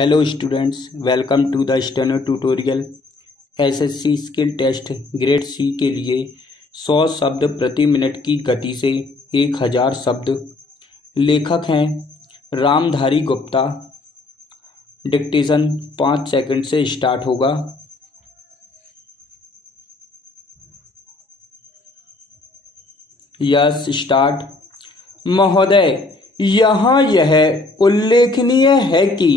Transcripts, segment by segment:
Hello students, welcome to the steno tutorial. SSC skill test grade C के लिए 100 शब्द प्रति मिनट की गति से 1000 शब्द। लेखक हैं रामधारी गुप्ता। डिक्टेशन 5 सेकंड से स्टार्ट होगा। Yes, start. महोदय, यहाँ यह उल्लेखनीय है कि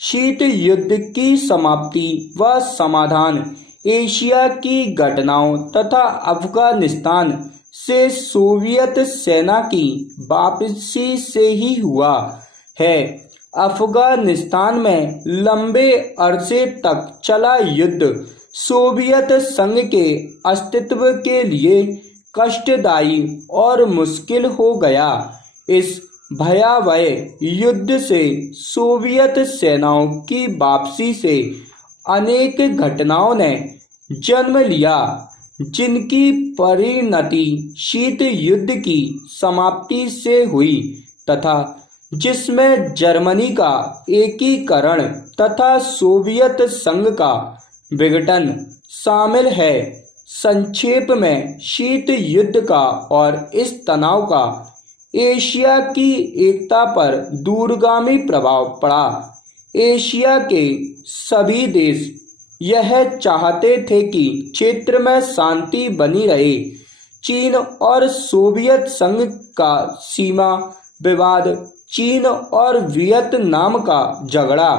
शीत युद्ध की समाप्ति व समाधान एशिया की घटनाओं तथा अफगानिस्तान से सोवियत सेना की वापसी से ही हुआ है। अफगानिस्तान में लंबे अरसे तक चला युद्ध सोवियत संघ के अस्तित्व के लिए कष्टदायी और मुश्किल हो गया। इस भयावह युद्ध से सोवियत सेनाओं की वापसी से अनेक घटनाओं ने जन्म लिया, जिनकी परिणति शीत युद्ध की समाप्ति से हुई तथा जिसमें जर्मनी का एकीकरण तथा सोवियत संघ का विघटन शामिल है। संक्षेप में शीत युद्ध का और इस तनाव का एशिया की एकता पर दूरगामी प्रभाव पड़ा। एशिया के सभी देश यह चाहते थे कि क्षेत्र में शांति बनी रहे। चीन और सोवियत संघ का सीमा विवाद, चीन और वियतनाम का झगड़ा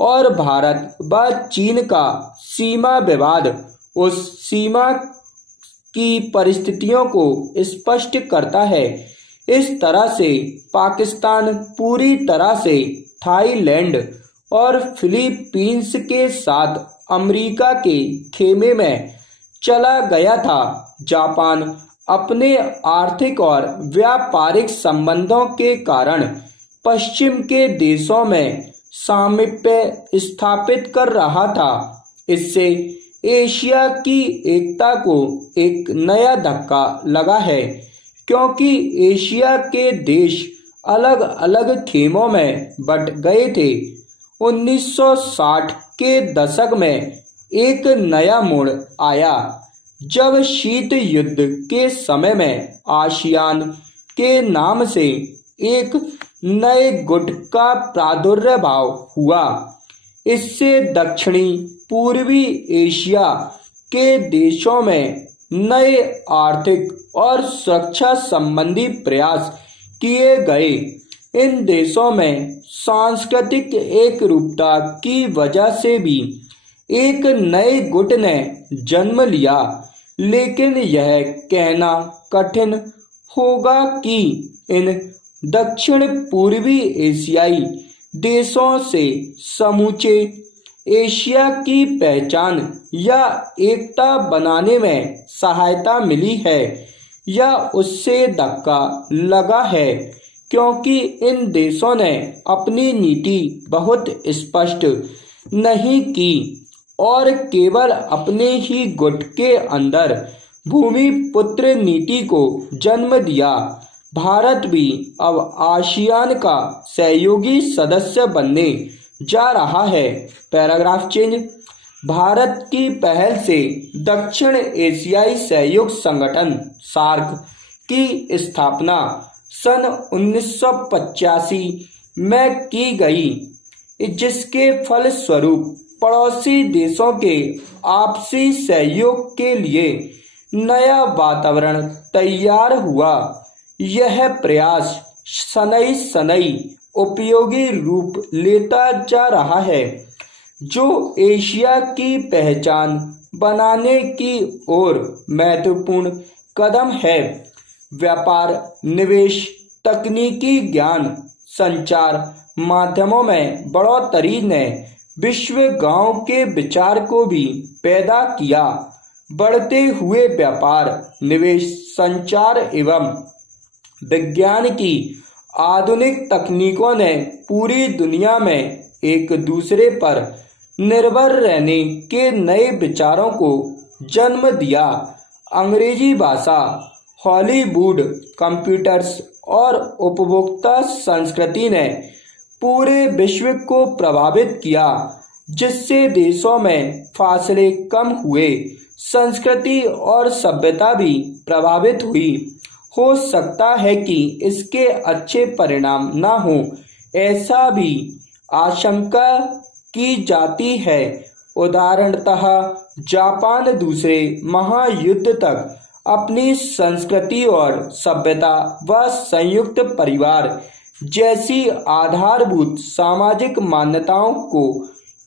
और भारत व चीन का सीमा विवाद उस सीमा की परिस्थितियों को स्पष्ट करता है। इस तरह से पाकिस्तान पूरी तरह से थाईलैंड और फिलीपींस के साथ अमेरिका के खेमे में चला गया था। जापान अपने आर्थिक और व्यापारिक संबंधों के कारण पश्चिम के देशों में सामीप्य स्थापित कर रहा था। इससे एशिया की एकता को एक नया धक्का लगा है, क्योंकि एशिया के देश अलग अलग खेमों में बट गए थे। 1960 के दशक में एक नया मोड़ आया, जब शीत युद्ध के समय में आसियान के नाम से एक नए गुट का प्रादुर्भाव हुआ। इससे दक्षिणी पूर्वी एशिया के देशों में नए आर्थिक और सुरक्षा संबंधी प्रयास किए गए। इन देशों में सांस्कृतिक एकरूपता की वजह से भी एक नए गुट ने जन्म लिया, लेकिन यह कहना कठिन होगा कि इन दक्षिण पूर्वी एशियाई देशों से समूचे एशिया की पहचान या एकता बनाने में सहायता मिली है या उससे धक्का लगा है, क्योंकि इन देशों ने अपनी नीति बहुत स्पष्ट नहीं की और केवल अपने ही गुट के अंदर भूमिपुत्र नीति को जन्म दिया। भारत भी अब आसियान का सहयोगी सदस्य बनने जा रहा है। Paragraph change. भारत की पहल से दक्षिण एशियाई सहयोग संगठन सार्क की स्थापना सन 1985 में की गई, जिसके फलस्वरूप पड़ोसी देशों के आपसी सहयोग के लिए नया वातावरण तैयार हुआ। यह प्रयास सनई सनई उपयोगी रूप लेता जा रहा है, जो एशिया की पहचान बनाने की ओर महत्वपूर्ण कदम है। व्यापार, निवेश, तकनीकी ज्ञान, संचार माध्यमों में बढ़ोतरी ने विश्व गांव के विचार को भी पैदा किया। बढ़ते हुए व्यापार, निवेश, संचार एवं विज्ञान की आधुनिक तकनीकों ने पूरी दुनिया में एक दूसरे पर निर्भर रहने के नए विचारों को जन्म दिया। अंग्रेजी भाषा, हॉलीवुड, कंप्यूटर्स और उपभोक्ता संस्कृति ने पूरे विश्व को प्रभावित किया, जिससे देशों में फासले कम हुए, संस्कृति और सभ्यता भी प्रभावित हुई। हो सकता है कि इसके अच्छे परिणाम न हो, ऐसा भी आशंका की जाती है। उदाहरणतः जापान दूसरे महायुद्ध तक अपनी संस्कृति और सभ्यता व संयुक्त परिवार जैसी आधारभूत सामाजिक मान्यताओं को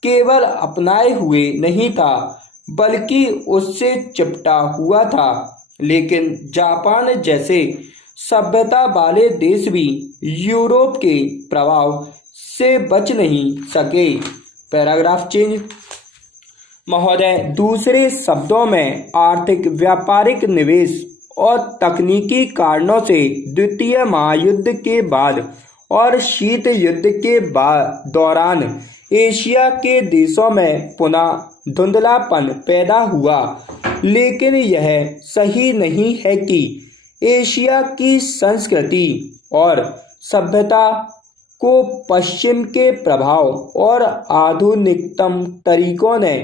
केवल अपनाए हुए नहीं था, बल्कि उससे चिपटा हुआ था। लेकिन जापान जैसे सभ्यता वाले देश भी यूरोप के प्रभाव से बच नहीं सके। Paragraph change. महोदय, दूसरे शब्दों में आर्थिक व्यापारिक निवेश और तकनीकी कारणों से द्वितीय महायुद्ध के बाद और शीत युद्ध के दौरान एशिया के देशों में पुनः धुंधलापन पैदा हुआ। लेकिन यह सही नहीं है कि एशिया की संस्कृति और सभ्यता को पश्चिम के प्रभाव और आधुनिकतम तरीकों ने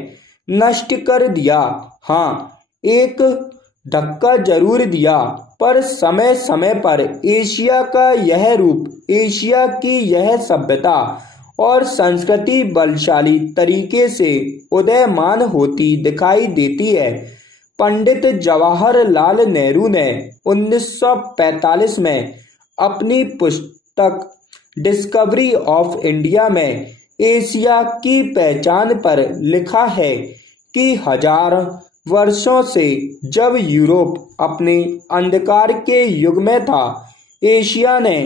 नष्ट कर दिया। हाँ, एक धक्का जरूर दिया, पर समय समय पर एशिया का यह रूप, एशिया की यह सभ्यता और संस्कृति बलशाली तरीके से उदयमान होती दिखाई देती है। पंडित जवाहरलाल नेहरू ने 1945 में अपनी पुस्तक डिस्कवरी ऑफ इंडिया में एशिया की पहचान पर लिखा है कि हजार वर्षों से जब यूरोप अपने अंधकार के युग में था, एशिया ने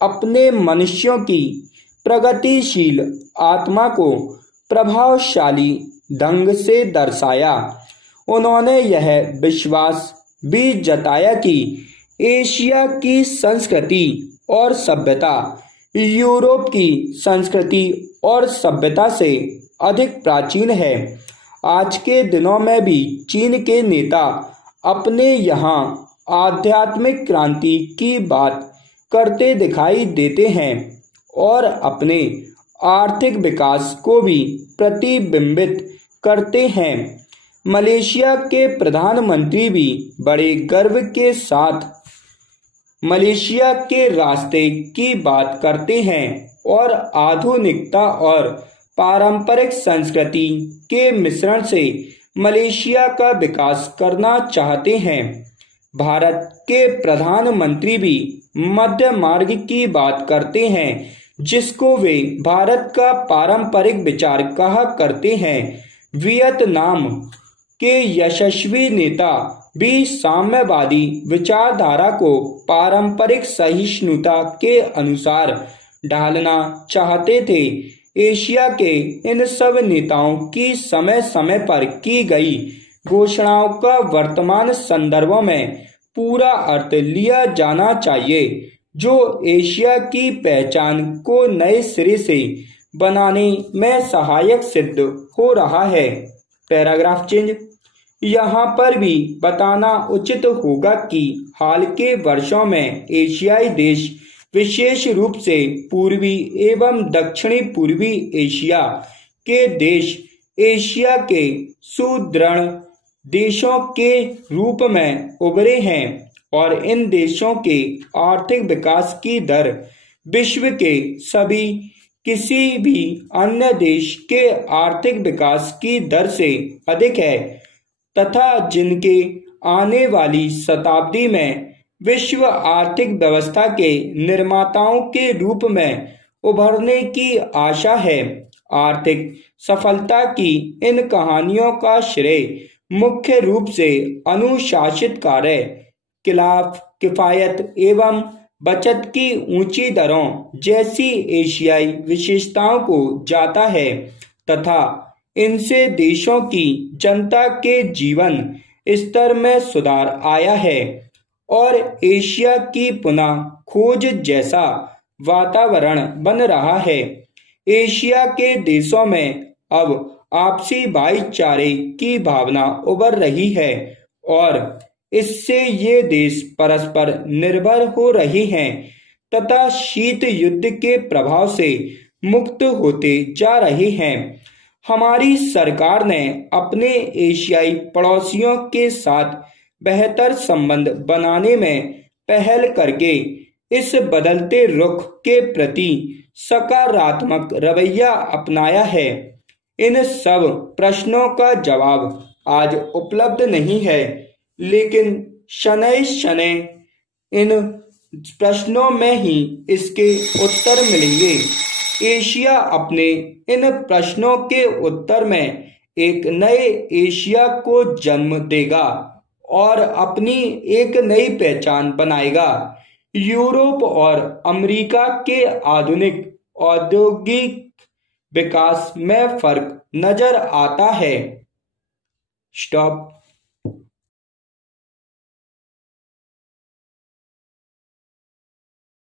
अपने मनुष्यों की प्रगतिशील आत्मा को प्रभावशाली ढंग से दर्शाया। उन्होंने यह विश्वास भी जताया कि एशिया की संस्कृति और सभ्यता यूरोप की संस्कृति और सभ्यता से अधिक प्राचीन है। आज के दिनों में भी चीन के नेता अपने यहाँ आध्यात्मिक क्रांति की बात करते दिखाई देते हैं और अपने आर्थिक विकास को भी प्रतिबिंबित करते हैं। मलेशिया के प्रधानमंत्री भी बड़े गर्व के साथ मलेशिया के रास्ते की बात करते हैं और आधुनिकता और पारंपरिक संस्कृति के मिश्रण से मलेशिया का विकास करना चाहते हैं। भारत के प्रधानमंत्री भी मध्य मार्ग की बात करते हैं, जिसको वे भारत का पारंपरिक विचार कहा करते हैं। वियतनाम के यशस्वी नेता भी साम्यवादी विचारधारा को पारंपरिक सहिष्णुता के अनुसार ढालना चाहते थे। एशिया के इन सब नेताओं की समय समय पर की गई घोषणाओं का वर्तमान संदर्भों में पूरा अर्थ लिया जाना चाहिए, जो एशिया की पहचान को नए सिरे से बनाने में सहायक सिद्ध हो रहा है। Paragraph change. यहाँ पर भी बताना उचित होगा कि हाल के वर्षों में एशियाई देश, विशेष रूप से पूर्वी एवं दक्षिणी पूर्वी एशिया के देश, एशिया के सुदृढ़ देशों के रूप में उभरे हैं और इन देशों के आर्थिक विकास की दर विश्व के सभी किसी भी अन्य देश के आर्थिक विकास की दर से अधिक है तथा जिनके आने वाली शताब्दी में विश्व आर्थिक व्यवस्था के निर्माताओं के रूप में उभरने की आशा है। आर्थिक सफलता की इन कहानियों का श्रेय मुख्य रूप से अनुशासित कार्य, किफायत एवं बचत की ऊंची दरों जैसी एशियाई विशेषताओं को जाता है तथा इनसे देशों की जनता के जीवन स्तर में सुधार आया है और एशिया की पुनः खोज जैसा वातावरण बन रहा है। एशिया के देशों में अब आपसी भाईचारे की भावना उभर रही है और इससे ये देश परस्पर निर्भर हो रहे हैं तथा शीत युद्ध के प्रभाव से मुक्त होते जा रहे हैं। हमारी सरकार ने अपने एशियाई पड़ोसियों के साथ बेहतर संबंध बनाने में पहल करके इस बदलते रुख के प्रति सकारात्मक रवैया अपनाया है। इन सब प्रश्नों का जवाब आज उपलब्ध नहीं है, लेकिन शनैः शनैः इन प्रश्नों में ही इसके उत्तर मिलेंगे। एशिया अपने इन प्रश्नों के उत्तर में एक नए एशिया को जन्म देगा और अपनी एक नई पहचान बनाएगा। यूरोप और अमेरिका के आधुनिक औद्योगिक विकास में फर्क नजर आता है। स्टॉप।